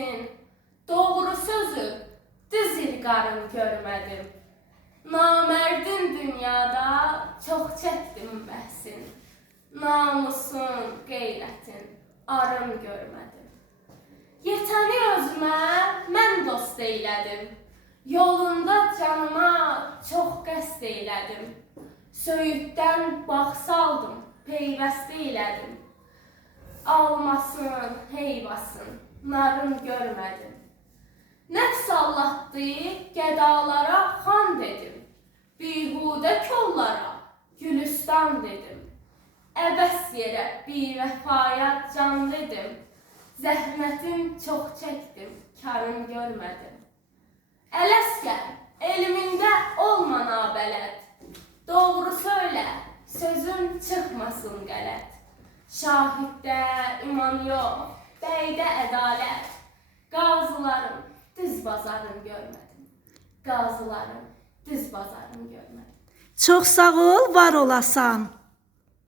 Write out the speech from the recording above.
qeyrətin, doğru sözü düz ilqarın görmədim. Namərdin dünyada çox çəkdim bəhsin. Namusun, qeyrətin, arın görmədim. Yetəni özümə mən dost eylədim. Yolunda canıma çox qəsd eylədim. Söyüddən bağ saldım, peyvəst eylədim. Almasın, heyvasın, narın görmədim. Nəfs Allahdı, gədalara xan dedim. Bihudə kollara gülüstan dedim. Əbəs yerə bir vəfaya can dedim. Zəhmətim çox çəkdim, karım görmədim. Ələskər, elmində olma nabələd. Doğru söylə, sözün çıxmasın qələt. Şahiddə iman yox, bəydə ədalət. Qazıların düz bazarını görmədim. Qazıların düz bazarını görmədim. Çox sağ ol, var olasan.